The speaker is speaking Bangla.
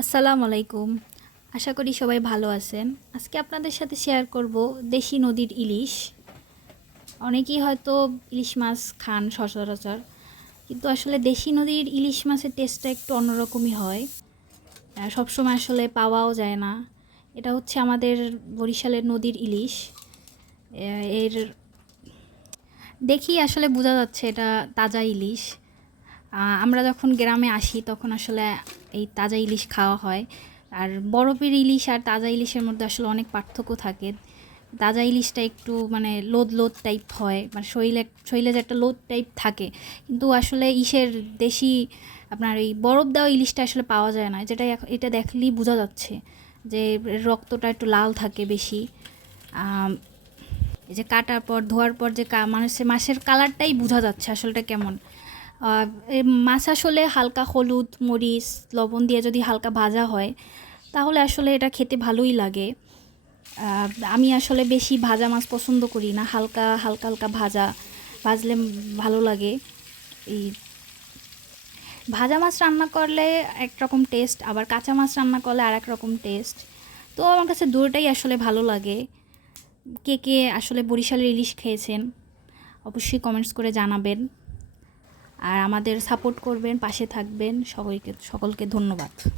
আসসালামু আলাইকুম আশা করি সবাই ভালো আছেন। আজকে আপনাদের সাথে শেয়ার করব দেশি নদীর ইলিশ। অনেকেই হয়তো ইলিশ মাছ খান সচরাচর, কিন্তু আসলে দেশি নদীর ইলিশ মাছের টেস্টটা একটু অন্যরকমই হয়। সবসময় আসলে পাওয়াও যায় না। এটা হচ্ছে আমাদের বরিশালের নদীর ইলিশ। এর দেখি আসলে বোঝা যাচ্ছে এটা তাজা ইলিশ। আমরা যখন গ্রামে আসি, তখন আসলে এই তাজা ইলিশ খাওয়া হয়। আর বরফের ইলিশ আর তাজা ইলিশের মধ্যে আসলে অনেক পার্থক্য থাকে। তাজা ইলিশটা একটু মানে লোদ লোদ টাইপ হয় মানে শরীরে শরীরে যে একটা লোদ টাইপ থাকে। কিন্তু আসলে ইসের দেশি আপনার এই বরফ দেওয়া ইলিশটা আসলে পাওয়া যায় না। যেটা এটা দেখলেই বোঝা যাচ্ছে যে রক্তটা একটু লাল থাকে বেশি। এই যে কাটার পর, ধোয়ার পর যে মানুষের মাছের কালারটাই বোঝা যাচ্ছে আসলটা কেমন। মাছ আসলে হালকা হলুদ, মরিচ, লবণ দিয়ে যদি হালকা ভাজা হয়, তাহলে আসলে এটা খেতে ভালোই লাগে। আমি আসলে বেশি ভাজা মাছ পছন্দ করি না, হালকা হালকা হালকা ভাজা ভাজলে ভালো লাগে। এই ভাজা মাছ রান্না করলে একরকম টেস্ট আবার কাঁচা মাছ রান্না করলে আর এক রকম টেস্ট তো আমার কাছে দুটোটাই আসলে ভালো লাগে। কে কে আসলে বরিশালের ইলিশ খেয়েছেন, অবশ্যই কমেন্টস করে জানাবেন। আর আমাদের সাপোর্ট করবেন পাশে থাকবেন। সকলকে সকলকে ধন্যবাদ।